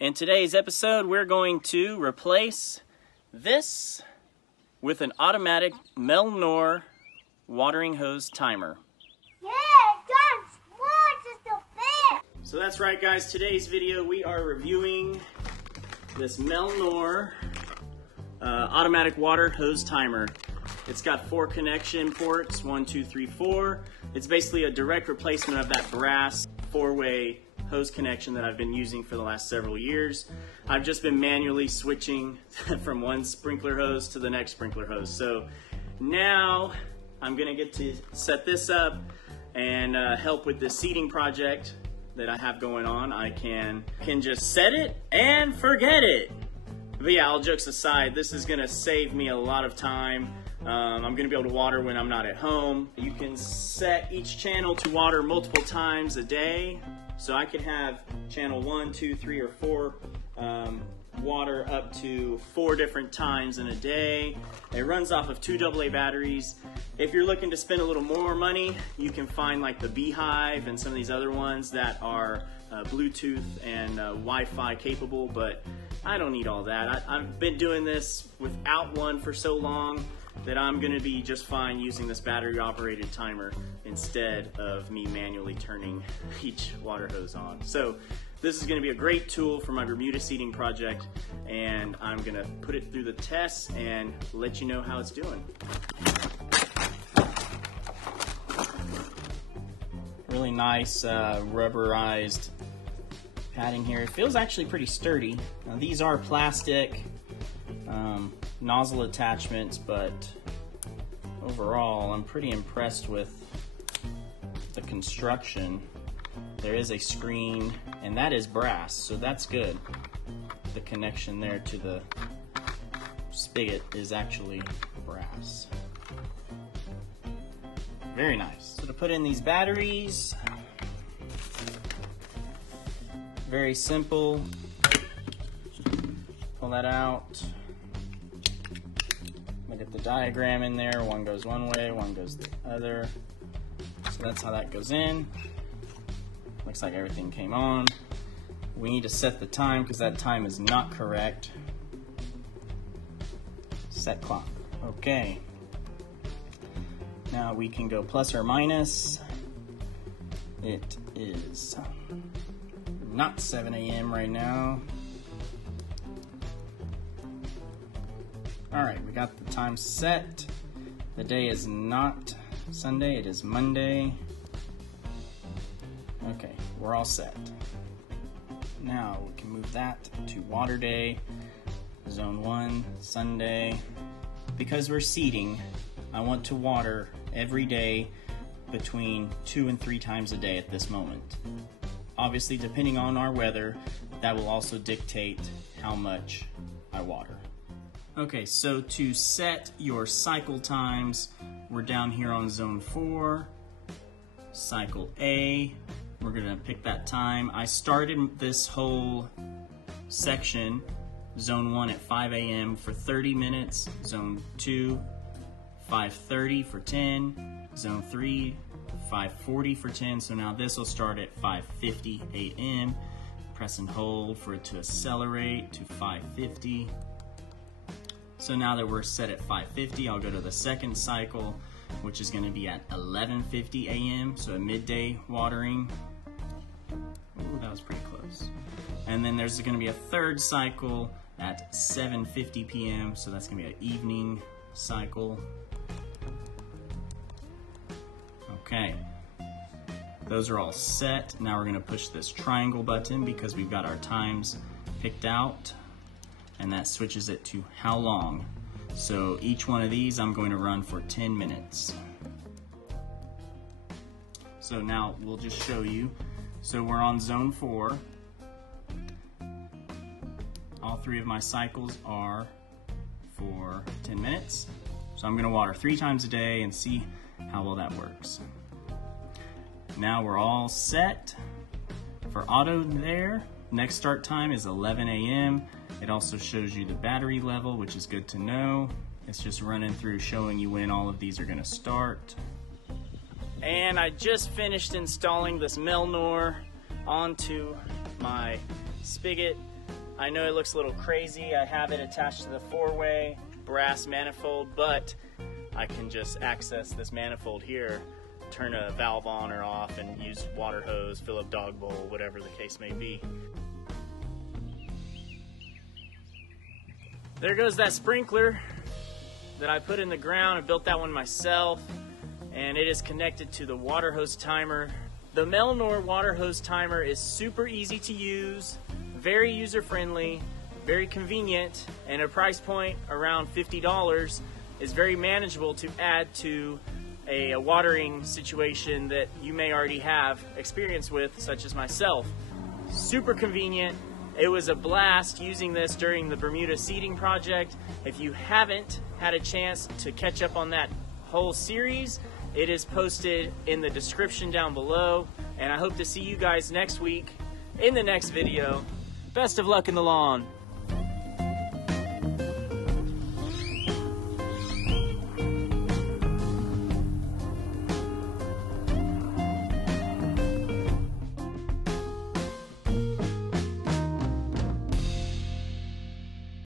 In today's episode, we're going to replace this with an automatic Melnor watering hose timer. Yeah, that's just a bit. So that's right, guys. Today's video, we are reviewing this Melnor automatic water hose timer. It's got 4 connection ports, 1, 2, 3, 4. It's basically a direct replacement of that brass 4-way hose connection that I've been using for the last several years. I've just been manually switching from one sprinkler hose to the next sprinkler hose. So now I'm gonna get to set this up and help with this seeding project that I have going on. I can just set it and forget it. But yeah, all jokes aside, this is gonna save me a lot of time. I'm gonna be able to water when I'm not at home. You can set each channel to water multiple times a day. So I could have channel 1, 2, 3, or 4 water up to 4 different times in a day. It runs off of 2 AA batteries. If you're looking to spend a little more money, you can find like the Beehive and some of these other ones that are Bluetooth and Wi-Fi capable, but I don't need all that. I've been doing this without one for so long that I'm gonna be just fine using this battery operated timer instead of me manually turning each water hose on. So this is gonna be a great tool for my Bermuda seeding project, and I'm gonna put it through the tests and let you know how it's doing. Really nice rubberized padding here. It feels actually pretty sturdy. Now, these are plastic nozzle attachments, but overall I'm pretty impressed with the construction. There is a screen, and that is brass, so that's good. The connection there to the spigot is actually brass. Very nice. So to put in these batteries, very simple. Pull that out. I get the diagram in there. One goes one way, one goes the other. So that's how that goes in. Looks like everything came on. We need to set the time because that time is not correct. Set clock. Okay. Now we can go plus or minus. It is not 7 a.m. right now. All right, we got the time set. The day is not Sunday, it is Monday. Okay, we're all set. Now we can move that to water day, zone 1, Sunday. Because we're seeding, I want to water every day between 2 and 3 times a day at this moment. Obviously, depending on our weather, that will also dictate how much I water. Okay, so to set your cycle times, we're down here on zone 4, cycle A. We're gonna pick that time. I started this whole section, zone 1 at 5 a.m. for 30 minutes, zone 2, 5:30 for 10, zone 3, 5:40 for 10. So now this will start at 5:50 a.m. Press and hold for it to accelerate to 5:50. So now that we're set at 5:50, I'll go to the second cycle, which is going to be at 11:50 a.m. So a midday watering. Ooh, that was pretty close. And then there's going to be a third cycle at 7:50 p.m. So that's going to be an evening cycle. Okay, those are all set. Now we're going to push this triangle button because we've got our times picked out, and that switches it to how long. So each one of these I'm going to run for 10 minutes. So now we'll just show you. So we're on zone 4. All 3 of my cycles are for 10 minutes. So I'm going to water 3 times a day and see how well that works. Now we're all set for auto there. Next start time is 11 a.m. It also shows you the battery level, which is good to know. It's just running through showing you when all of these are going to start. And I just finished installing this Melnor onto my spigot. I know it looks a little crazy. I have it attached to the 4-way brass manifold, but I can just access this manifold here, turn a valve on or off, and use water hose, fill up dog bowl, whatever the case may be. There goes that sprinkler that I put in the ground. I built that one myself, and it is connected to the water hose timer. The Melnor water hose timer is super easy to use, very user-friendly, very convenient, and a price point around $50 is very manageable to add to a watering situation that you may already have experience with, such as myself. Super convenient. It was a blast using this during the Bermuda seeding project. If you haven't had a chance to catch up on that whole series, it is posted in the description down below, and I hope to see you guys next week in the next video. Best of luck in the lawn.